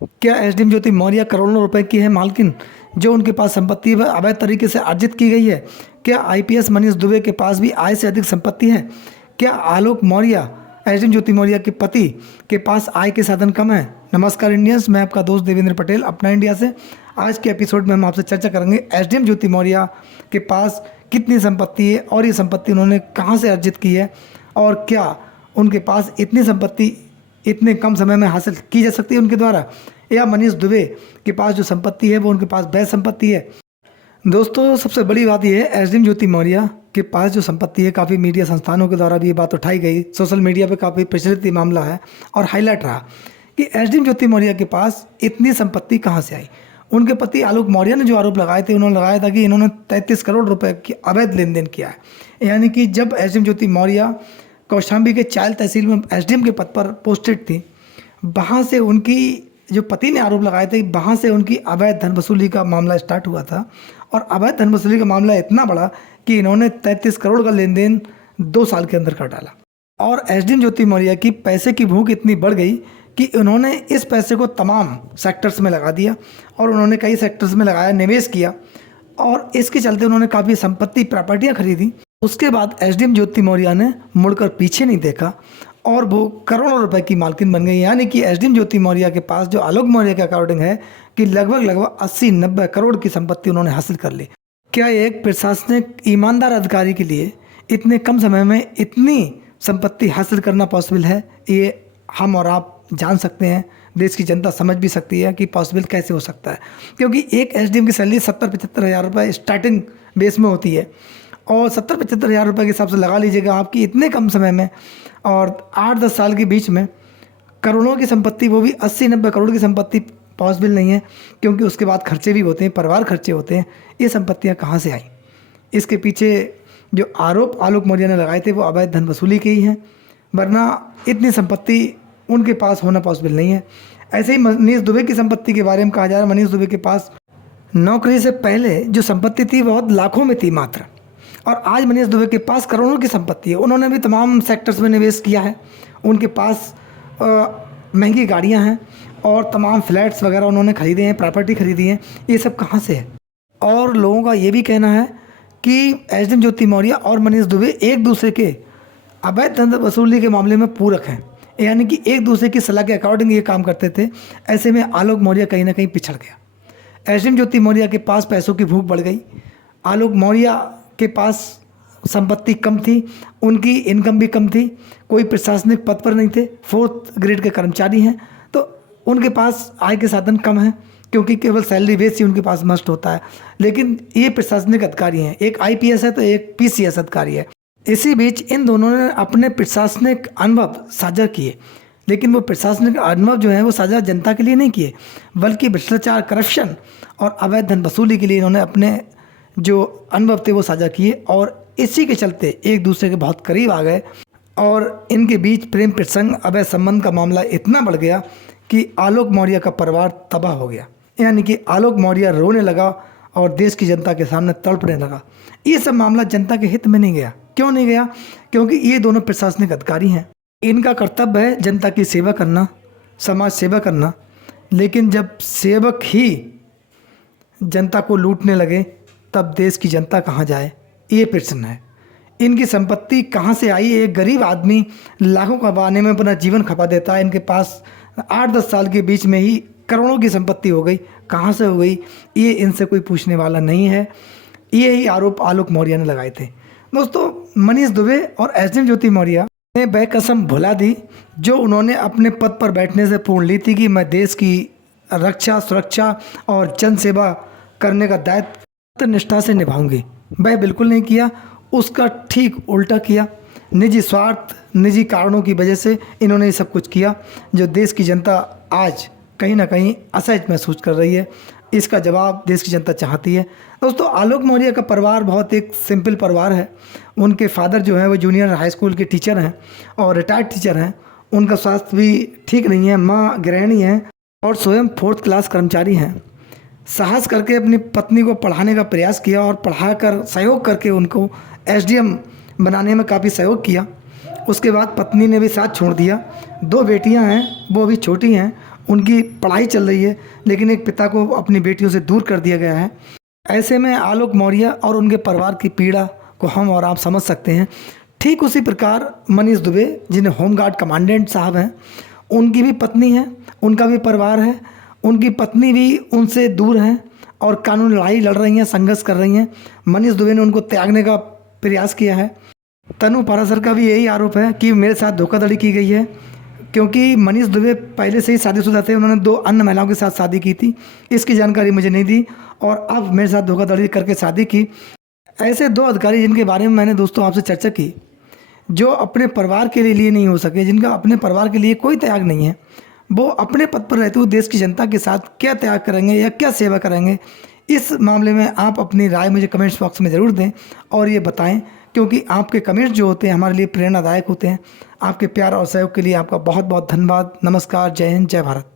क्या एसडीएम ज्योति मौर्य करोड़ों रुपए की है मालकिन, जो उनके पास संपत्ति वह अवैध तरीके से अर्जित की गई है? क्या आईपीएस मनीष दुबे के पास भी आय से अधिक संपत्ति है? क्या आलोक मौर्य एसडीएम ज्योति मौर्य के पति के पास आय के साधन कम है? नमस्कार इंडियंस, मैं आपका दोस्त देवेंद्र पटेल अपना इंडिया से। आज के एपिसोड में हम आपसे चर्चा करेंगे एसडीएम ज्योति मौर्य के पास कितनी संपत्ति है और ये संपत्ति उन्होंने कहाँ से अर्जित की है, और क्या उनके पास इतनी संपत्ति इतने कम समय में हासिल की जा सकती है उनके द्वारा, या मनीष दुबे के पास जो संपत्ति है वो उनके पास वैध संपत्ति है। दोस्तों, सबसे बड़ी बात यह है एसडीएम ज्योति मौर्य के पास जो संपत्ति है, काफ़ी मीडिया संस्थानों के द्वारा भी ये बात उठाई गई, सोशल मीडिया पे काफ़ी प्रचलित ये मामला है और हाईलाइट रहा कि एसडीएम ज्योति मौर्य के पास इतनी संपत्ति कहाँ से आई। उनके पति आलोक मौर्य ने जो आरोप लगाए थे, उन्होंने लगाया था कि इन्होंने 33 करोड़ रुपए की अवैध लेन देन किया है। यानी कि जब एसडीएम ज्योति मौर्य कौशाम्बी के चायल तहसील में एसडीएम के पद पर पोस्टेड थी, वहाँ से उनकी जो पति ने आरोप लगाए थे, वहाँ से उनकी अवैध धन वसूली का मामला स्टार्ट हुआ था। और अवैध धन वसूली का मामला इतना बड़ा कि इन्होंने 33 करोड़ का लेन देन 2 साल के अंदर कर डाला। और एसडीएम ज्योति मौर्य की पैसे की भूख इतनी बढ़ गई कि उन्होंने इस पैसे को तमाम सेक्टर्स में लगा दिया और उन्होंने कई सेक्टर्स में लगाया, निवेश किया, और इसके चलते उन्होंने काफ़ी संपत्ति प्रॉपर्टियाँ खरीदी। उसके बाद एसडीएम ज्योति मौर्य ने मुड़कर पीछे नहीं देखा और वो करोड़ों रुपए की मालकिन बन गई। यानी कि एसडीएम ज्योति मौर्य के पास जो आलोक मौर्य के अकॉर्डिंग है कि लगभग 80-90 करोड़ की संपत्ति उन्होंने हासिल कर ली। क्या एक प्रशासनिक ईमानदार अधिकारी के लिए इतने कम समय में इतनी संपत्ति हासिल करना पॉसिबल है? ये हम और आप जान सकते हैं, देश की जनता समझ भी सकती है कि पॉसिबल कैसे हो सकता है। क्योंकि एक एसडीएम की सैलरी 70-75 हज़ार रुपये स्टार्टिंग बेस में होती है, और 70-75 हज़ार रुपये के हिसाब से लगा लीजिएगा आपकी इतने कम समय में और 8-10 साल के बीच में करोड़ों की संपत्ति, वो भी 80-90 करोड़ की संपत्ति पॉसिबल नहीं है। क्योंकि उसके बाद खर्चे भी होते हैं, परिवार खर्चे होते हैं। ये संपत्तियां कहाँ से आई? इसके पीछे जो आरोप आलोक मौर्य ने लगाए थे वो अवैध धन वसूली के ही हैं, वरना इतनी संपत्ति उनके पास होना पॉसिबल नहीं है। ऐसे ही मनीष दुबे की संपत्ति के बारे में कहा जा रहा है, मनीष दुबे के पास नौकरी से पहले जो संपत्ति थी बहुत लाखों में थी मात्र, और आज मनीष दुबे के पास करोड़ों की संपत्ति है। उन्होंने भी तमाम सेक्टर्स में निवेश किया है। उनके पास महंगी गाड़ियां हैं और तमाम फ्लैट्स वगैरह उन्होंने खरीदे हैं, प्रॉपर्टी खरीदी है। ये सब कहाँ से है? और लोगों का ये भी कहना है कि एसडीएम ज्योति मौर्य और मनीष दुबे एक दूसरे के अवैध धन वसूली के मामले में पूरक हैं, यानी कि एक दूसरे की सलाह के अकॉर्डिंग ये काम करते थे। ऐसे में आलोक मौर्य कहीं ना कहीं पिछड़ गया। एसडीएम ज्योति मौर्य के पास पैसों की भूख बढ़ गई। आलोक मौर्य के पास संपत्ति कम थी, उनकी इनकम भी कम थी, कोई प्रशासनिक पद पर नहीं थे, 4th ग्रेड के कर्मचारी हैं, तो उनके पास आय के साधन कम हैं क्योंकि केवल सैलरी बेस ही उनके पास मस्ट होता है। लेकिन ये प्रशासनिक अधिकारी हैं, एक आईपीएस है तो एक पीसीएस अधिकारी है। इसी बीच इन दोनों ने अपने प्रशासनिक अनुभव साझा किए, लेकिन वो प्रशासनिक अनुभव जो है वो साझा जनता के लिए नहीं किए, बल्कि भ्रष्टाचार, करप्शन और अवैध धन वसूली के लिए इन्होंने अपने जो अनुभव थे वो साझा किए। और इसी के चलते एक दूसरे के बहुत करीब आ गए और इनके बीच प्रेम प्रसंग, अवैध संबंध का मामला इतना बढ़ गया कि आलोक मौर्य का परिवार तबाह हो गया। यानी कि आलोक मौर्य रोने लगा और देश की जनता के सामने तड़पने लगा। ये सब मामला जनता के हित में नहीं गया। क्यों नहीं गया? क्योंकि ये दोनों प्रशासनिक अधिकारी हैं, इनका कर्तव्य है जनता की सेवा करना, समाज सेवा करना। लेकिन जब सेवक ही जनता को लूटने लगे तब देश की जनता कहाँ जाए? ये प्रश्न है। इनकी संपत्ति कहाँ से आई? एक गरीब आदमी लाखों कमाने में अपना जीवन खपा देता है, इनके पास 8-10 साल के बीच में ही करोड़ों की संपत्ति हो गई। कहाँ से हो गई? ये इनसे कोई पूछने वाला नहीं है। ये ही आरोप आलोक मौर्य ने लगाए थे। दोस्तों, मनीष दुबे और एसडीएम ज्योति मौर्य ने वह कसम भुला दी जो उन्होंने अपने पद पर बैठने से पूर्ण ली थी कि मैं देश की रक्षा, सुरक्षा और जन सेवा करने का दायित्व निष्ठा से निभाऊंगी। वह बिल्कुल नहीं किया, उसका ठीक उल्टा किया। निजी स्वार्थ, निजी कारणों की वजह से इन्होंने ये सब कुछ किया, जो देश की जनता आज कहीं ना कहीं असहज महसूस कर रही है। इसका जवाब देश की जनता चाहती है। दोस्तों, आलोक मौर्य का परिवार बहुत एक सिंपल परिवार है। उनके फादर जो है वो जूनियर हाई स्कूल के टीचर हैं और रिटायर्ड टीचर हैं। उनका स्वास्थ्य भी ठीक नहीं है। माँ गृहिणी हैं और स्वयं 4th क्लास कर्मचारी हैं। साहस करके अपनी पत्नी को पढ़ाने का प्रयास किया और पढ़ाकर सहयोग करके उनको एसडीएम बनाने में काफ़ी सहयोग किया। उसके बाद पत्नी ने भी साथ छोड़ दिया। 2 बेटियां हैं, वो भी छोटी हैं, उनकी पढ़ाई चल रही है, लेकिन एक पिता को अपनी बेटियों से दूर कर दिया गया है। ऐसे में आलोक मौर्य और उनके परिवार की पीड़ा को हम और आप समझ सकते हैं। ठीक उसी प्रकार मनीष दुबे, जिन्हें होमगार्ड कमांडेंट साहब हैं, उनकी भी पत्नी है, उनका भी परिवार है, उनकी पत्नी भी उनसे दूर हैं और कानूनी लड़ाई लड़ रही हैं, संघर्ष कर रही हैं। मनीष दुबे ने उनको त्यागने का प्रयास किया है। तनु पाराशर का भी यही आरोप है कि मेरे साथ धोखाधड़ी की गई है, क्योंकि मनीष दुबे पहले से ही शादीशुदा थे, उन्होंने 2 अन्य महिलाओं के साथ शादी की थी। इसकी जानकारी मुझे नहीं दी और अब मेरे साथ धोखाधड़ी करके शादी की। ऐसे 2 अधिकारी जिनके बारे में मैंने दोस्तों आपसे चर्चा की, जो अपने परिवार के लिए नहीं हो सके, जिनका अपने परिवार के लिए कोई त्याग नहीं है, वो अपने पद पर रहते हुए देश की जनता के साथ क्या त्याग करेंगे या क्या सेवा करेंगे। इस मामले में आप अपनी राय मुझे कमेंट्स बॉक्स में ज़रूर दें और ये बताएं, क्योंकि आपके कमेंट्स जो होते हैं हमारे लिए प्रेरणादायक होते हैं। आपके प्यार और सहयोग के लिए आपका बहुत बहुत धन्यवाद। नमस्कार, जय हिंद, जय भारत।